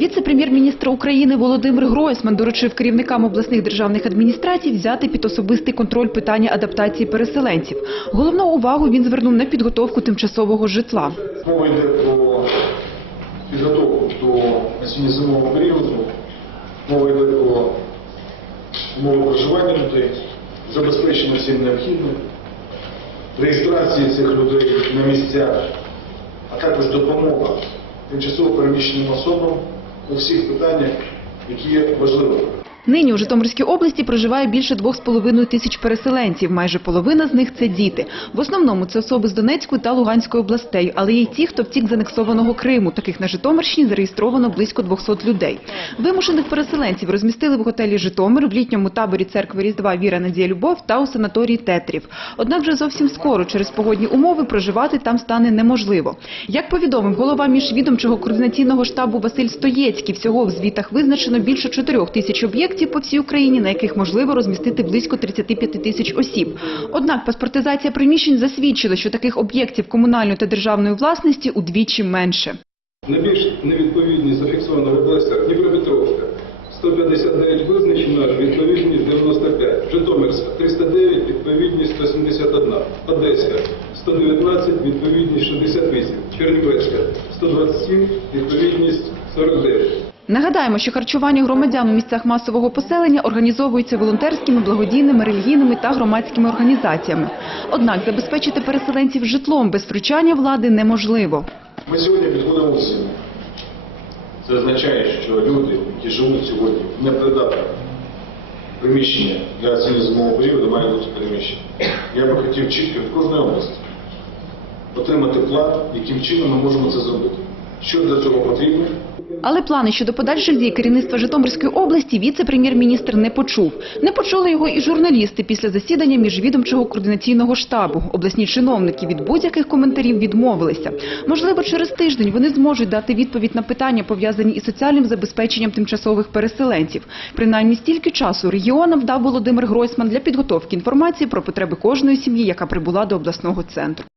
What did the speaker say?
Віце-прем'єр-міністр України Володимир Гройсман доручив керівникам обласних державних адміністрацій взяти під особистий контроль питання адаптації переселенців. Головну увагу він звернув на підготовку тимчасового житла. Мова йде про підготовку до осінньо-зимового періоду, мова йде про умови проживання людей, забезпечення всім необхідним, реєстрації цих людей на місцях, а також допомога тимчасово переміщеним особам у всіх питаннях, які є важливими. Нині у Житомирській області проживає більше 2,5 тисяч переселенців. Майже половина з них – це діти. В основному це особи з Донецької та Луганської областей, але є й ті, хто втік з анексованого Криму. Таких на Житомирщині зареєстровано близько 200 людей. Вимушених переселенців розмістили в готелі «Житомир», в літньому таборі церкви Різдва Віра Надія Любов та у санаторії Тетрів. Однак вже зовсім скоро через погодні умови проживати там стане неможливо. Як повідомив голова міжвідомчого координаційного штабу Василь Стоєцький, всього в звітах визначено більше 4 тисяч об'єктів по всій Україні, на яких можливо розмістити близько 35 тисяч осіб. Однак паспортизація приміщень засвідчила, що таких об'єктів комунальної та державної власності удвічі менше. Найбільш невідповідність зафіксована в областях Дніпропетровська 159 визначено, відповідність 95, Житомирська 309, відповідність 171, Одеська 119, відповідність 68, Чернівецька 127, відповідність 49. Нагадаємо, що харчування громадян у місцях масового поселення організовується волонтерськими, благодійними, релігійними та громадськими організаціями. Однак забезпечити переселенців житлом без втручання влади неможливо. Ми сьогодні підходимо в зиму. Це означає, що люди, які живуть сьогодні в непридатних приміщення для осінньо-зимового періоду, мають бути приміщення. Я би хотів чітко в кожній області отримати план, яким чином ми можемо це зробити. Що для цього потрібно? Але плани щодо подальших дій керівництва Житомирської області віце-прем'єр-міністр не почув. Не почули його і журналісти після засідання міжвідомчого координаційного штабу. Обласні чиновники від будь-яких коментарів відмовилися. Можливо, через тиждень вони зможуть дати відповідь на питання, пов'язані із соціальним забезпеченням тимчасових переселенців. Принаймні стільки часу регіонам дав Володимир Гройсман для підготовки інформації про потреби кожної сім'ї, яка прибула до обласного центру.